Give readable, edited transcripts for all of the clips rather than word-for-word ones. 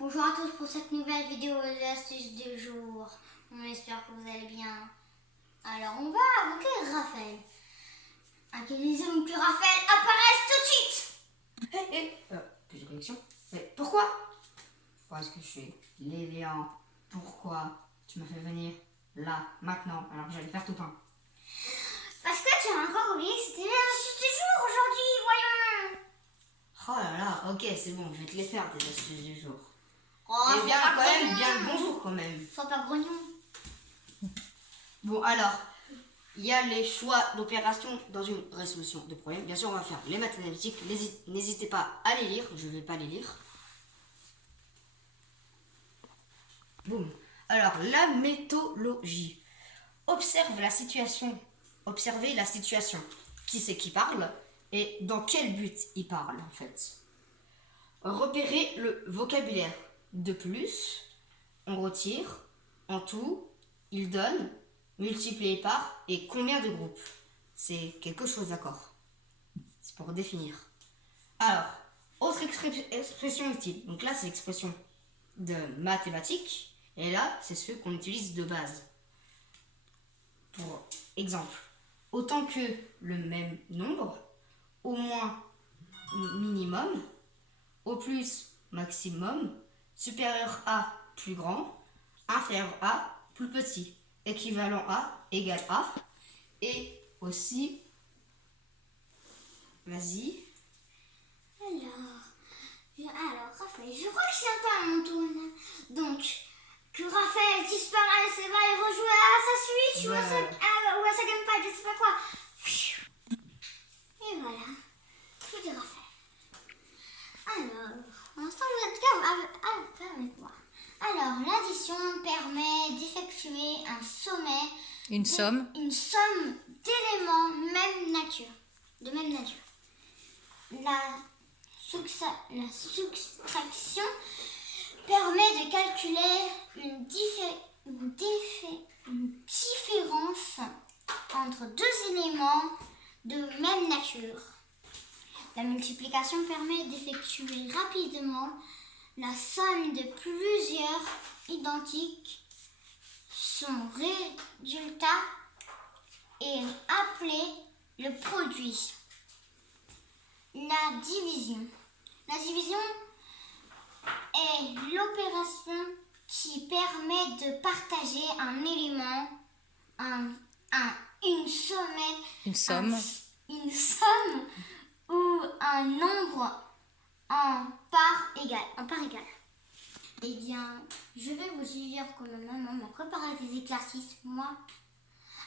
Bonjour à tous pour cette nouvelle vidéo de l'astuce du jour. On espère que vous allez bien. Alors on va invoquer Raphaël. Inquiétez-vous que Raphaël apparaisse tout de suite. Petite connexion. Mais pourquoi? Parce que je suis Lélian. Pourquoi tu m'as fait venir là, maintenant, alors que j'allais faire tout pain? Parce que tu as encore oublié que c'était l'astuce du jour aujourd'hui, voyons. Oh là là, ok, c'est bon, je vais te les faire des astuces du jour. Oh, Et bien quand même, bien le bonjour quand même. Sois pas grognon. Bon alors, il y a les choix d'opération dans une résolution de problème. Bien sûr, on va faire les mathématiques. N'hésitez pas à les lire, je ne vais pas les lire. Boum. Alors, la méthodologie. Observez la situation. Qui c'est qui parle et dans quel but il parle en fait. Repérez le vocabulaire. De plus, on retire, en tout, il donne, multiplié par et combien de groupes. C'est quelque chose, d'accord? C'est pour définir. Alors, autre expression utile. Donc là, c'est l'expression de mathématiques. Et là, c'est ceux qu'on utilise de base. Pour exemple, autant que le même nombre, au moins minimum, au plus maximum, supérieur à plus grand, inférieur à plus petit, équivalent à égal à, et aussi, vas-y. Alors Raphaël, je crois que c'est un peu à mon tour là. Donc, que Raphaël disparaisse et va y rejouer à sa Switch ou à sa gamepad, je sais pas quoi. Et voilà, tout de Raphaël. Alors, pour l'instant, vous êtes calme avec moi. Alors, l'addition permet d'effectuer un sommet. Une somme D'éléments de même nature. La soustraction permet de calculer une différence entre deux éléments de même nature. La multiplication permet d'effectuer rapidement la somme de plusieurs identiques. Son résultat est appelé le produit. La division. La division est l'opération qui permet de partager un élément, une somme ou un nombre en part égale. Eh bien, je vais vous dire que ma maman m'a préparé des exercices, moi.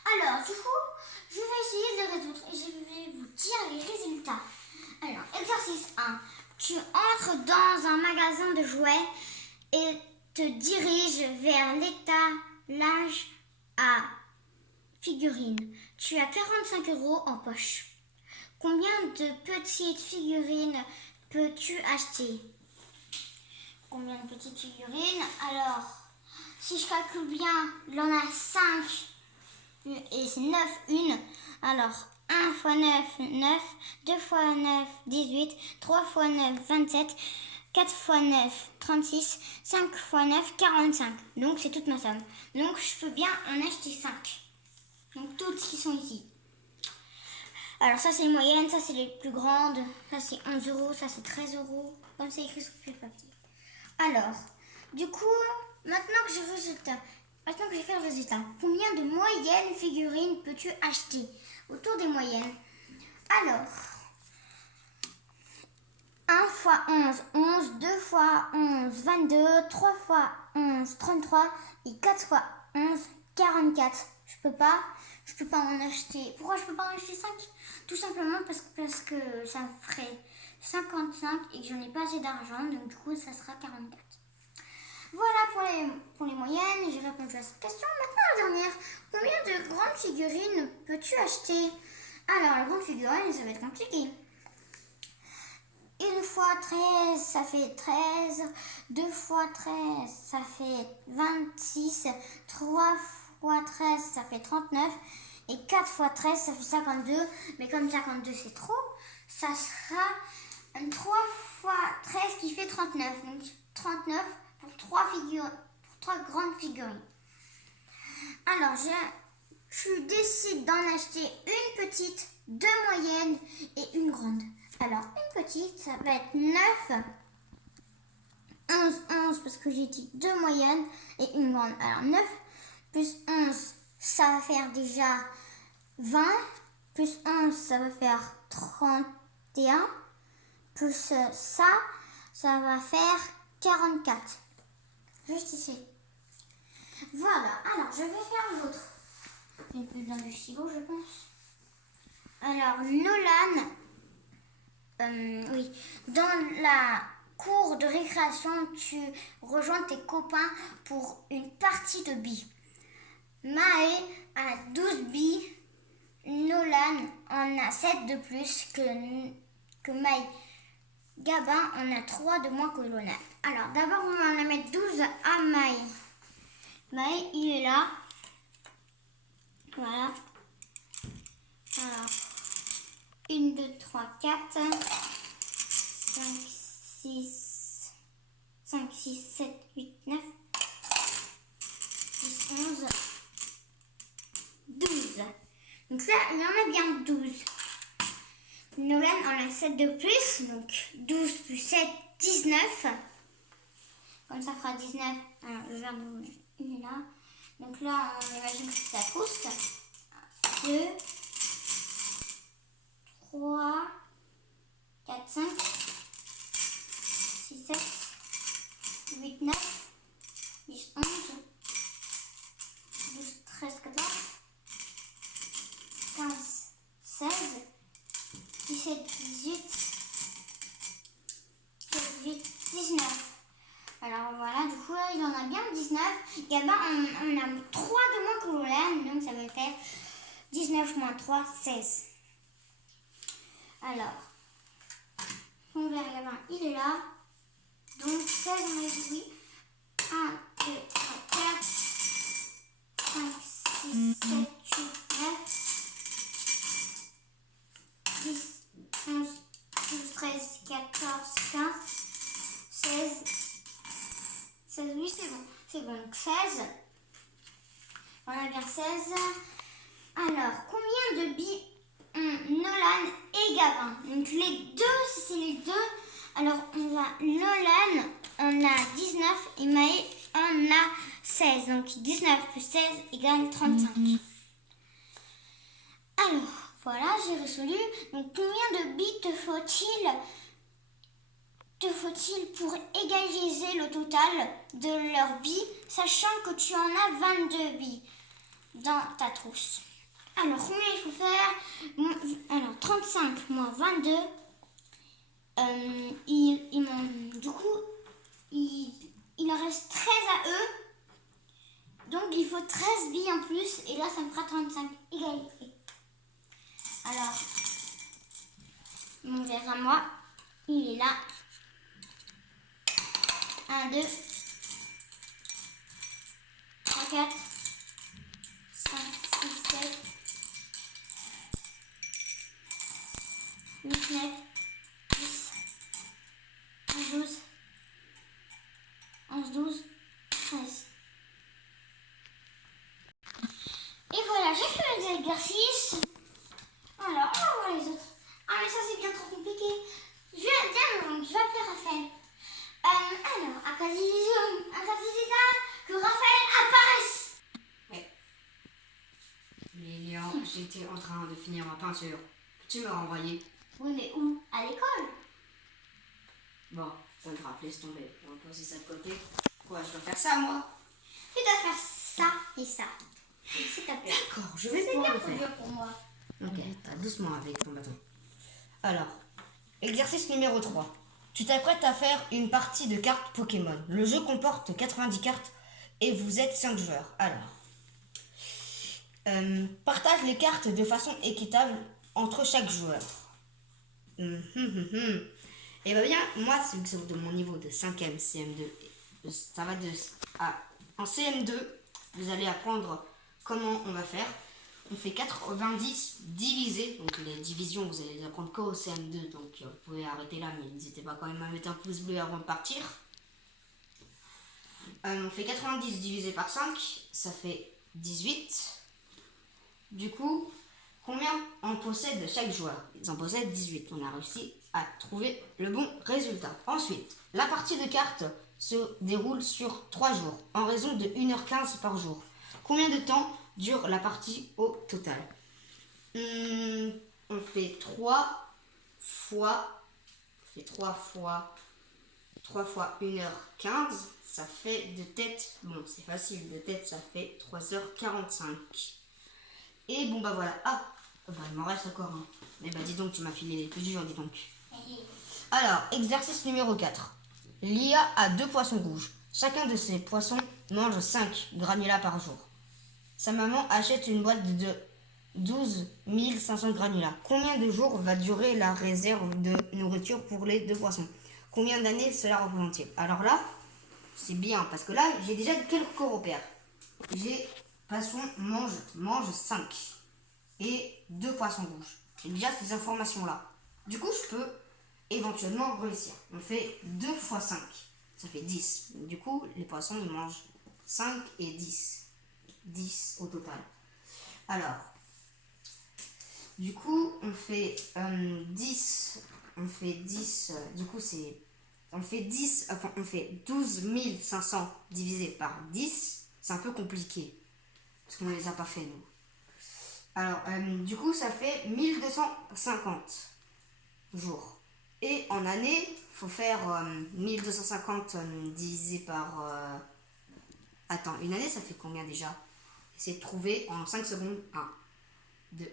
Alors, du coup, je vais essayer de les résoudre et je vais vous dire les résultats. Alors, exercice 1. Tu entres dans un magasin de jouets et te diriges vers l'étalage à figurines. Tu as 45 € en poche. Combien de petites figurines peux-tu acheter? Combien de petites figurines? Alors, si je calcule bien, il en a 5 et c'est 9 une. Alors, 1 x 9, 9, 2 x 9, 18, 3 x 9, 27, 4 x 9, 36, 5 x 9, 45. Donc, c'est toute ma somme. Donc, je peux bien en acheter 5. Donc, toutes qui sont ici. Alors, ça, c'est les moyennes, ça, c'est les plus grandes. Ça, c'est 11 €, ça, c'est 13 €. Comme c'est écrit sur le papier. Alors, du coup, maintenant que j'ai fait le résultat, combien de moyennes figurines peux-tu acheter? Autour des moyennes. Alors, 1 x 11, 11, 2 x 11, 22, 3 x 11, 33 et 4 x 11, 44. Je peux pas en acheter. Pourquoi je peux pas en acheter 5? Tout simplement parce que ça me ferait 55 et que j'en ai pas assez d'argent, donc du coup ça sera 44. Voilà pour les moyennes, j'ai répondu à cette question. Maintenant la dernière, combien de grandes figurines peux-tu acheter? Alors la grande figurine, ça va être compliqué. 1 x 13, ça fait 13. 2 x 13, ça fait 26. 3 x 13, ça fait 39. Et 4 x 13, ça fait 52. Mais comme 52, c'est trop, ça sera 3 x 13 qui fait 39. Donc 39 pour 3 grandes figurines. Alors, tu décides d'en acheter une petite, 2 moyennes et une grande. Alors, une petite, ça va être 9, 11 parce que j'ai dit 2 moyennes et une grande. Alors, 9 plus 11, ça va faire déjà 20. Plus 11, ça va faire 31. Plus ça va faire 44. Juste ici. Voilà, alors je vais faire l'autre. J'ai plus besoin du stylo, je pense. Alors, Nolan, oui, dans la cour de récréation, tu rejoins tes copains pour une partie de billes. Mae a 12 billes, Nolan en a 7 de plus que Mae. Gabin en a 3 de moins que Nolan. Alors, d'abord, on va en mettre 12 à Mae. Mae, il est là. Voilà. Alors, 1, 2, 3, 4, 5, 6, 7, 8, 9, 10, 11, 12. Donc là, il y en a bien 12. Nolan en a 7 de plus, donc 12 plus 7, 19. Comme ça fera 19. Alors, le verre de Nolan, il est là. Donc là, on imagine que ça pousse. 2, 3, 4, 5, 6, 7, 8, 9, 10, 11, 12, 13, 14, 15, 16, 17, 18, 19. Alors voilà, du coup, il en a bien 19. Gabin, on a 3 de moins que Nolan, donc ça va faire 19 moins 3, 16. Alors, mon verre Gabin, il est là. Donc 16, on a dit oui. 1, 2, 3, 4, 5, 6, 7, 8, 9, 10, 11, 12, 13, 14, 15, 16, 16, oui, c'est bon, donc 16. On a bien 16. Alors, combien de billes ont Nolan et Gabin? Donc les deux, c'est les deux. Alors, on a Nolan, on a 19 et Mae en a 16. Donc 19 plus 16 égale 35. Alors, voilà, j'ai résolu. Donc, combien de billes te faut-il pour égaliser le total de leurs billes, sachant que tu en as 22 billes dans ta trousse? Alors, combien il faut faire? Alors, 35 moins 22, du coup, il en reste 13 à eux. Donc, il faut 13 billes en plus, et là, ça me fera 35. Égalité. Alors, mon verre à moi, il est là. 1, 2, 3, 4, 5, 6, 7, 8, 9, 10, 11, 12, 11, 12, 13. Et voilà, j'ai fait les exercices. Alors, on va voir les autres. Ah, mais ça, c'est bien trop compliqué. Je vais appeler Raphaël. Alors, que Raphaël apparaisse. Ouais. Lilian, j'étais en train de finir ma peinture. Peux-tu me renvoyer? Oui, mais où? À l'école? Bon, pas grave, laisse tomber. On va poser ça de côté. Quoi, je dois faire ça, moi? Tu dois faire ça et ça. S'il te plaît. D'accord, je vais pouvoir le faire. Dur pour moi. Ok, doucement avec ton bâton. Alors, exercice numéro 3. Tu t'apprêtes à faire une partie de cartes Pokémon. Le jeu comporte 90 cartes et vous êtes 5 joueurs. Alors, partage les cartes de façon équitable entre chaque joueur. Et bien, moi, c'est de mon niveau de 5e CM2. Ça va en CM2, vous allez apprendre comment on va faire. On fait 90 divisés, donc les divisions vous allez les apprendre qu'au CM2, donc vous pouvez arrêter là, mais n'hésitez pas quand même à mettre un pouce bleu avant de partir. On fait 90 divisé par 5, ça fait 18. Du coup, combien en possède chaque joueur? Ils en possèdent 18. On a réussi à trouver le bon résultat. Ensuite, la partie de cartes se déroule sur 3 jours, en raison de 1h15 par jour. Combien de temps dure la partie au total? On fait 3 fois 1h15, ça fait de tête, bon c'est facile, de tête ça fait 3h45. Et bon bah voilà, il m'en reste encore un. Mais bah dis donc, tu m'as filé les plus durs, dis donc. Alors, exercice numéro 4. Lia a 2 poissons rouges. Chacun de ces poissons mange 5 granulats par jour. Sa maman achète une boîte de 12 500 granulats. Combien de jours va durer la réserve de nourriture pour les 2 poissons? Combien d'années cela représente-t-il? Alors là, c'est bien, parce que là, j'ai déjà quelques repères. J'ai poisson mange 5 et 2 poissons rouges. J'ai déjà ces informations-là. Du coup, je peux éventuellement réussir. On fait 2 fois 5. Ça fait 10. Du coup, les poissons, ils mangent 5 et 10. 10 au total. Alors, du coup, on fait 10. On fait 10. Du coup, c'est... On fait 10. Enfin, on fait 12 500 divisé par 10. C'est un peu compliqué. Parce qu'on ne les a pas fait, nous. Alors, du coup, ça fait 1250 jours. Et en année, il faut faire 1250 divisé par... Attends, une année, ça fait combien déjà? Essayez de trouver en 5 secondes. 1, 2,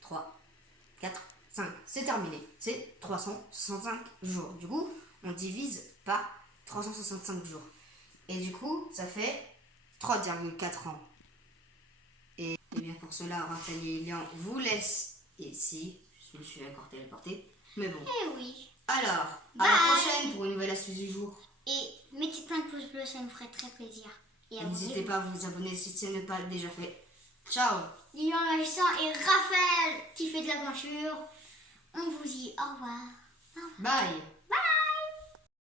3, 4, 5. C'est terminé. C'est 365 jours. Du coup, on divise par 365 jours. Et du coup, ça fait 3,4 ans. Et bien pour cela, Raphaël et Lilian vous laissent ici. Je me suis encore téléporté. Mais bon. Eh oui. Alors, à Bye. la prochaine pour une nouvelle astuce du jour. Et mettez plein de pouces bleus, ça nous ferait très plaisir. Et N'hésitez pas à vous abonner si ce n'est pas déjà fait. Ciao. Lilian Magicien et Raphaël qui fait de la peinture. On vous dit au revoir. Bye.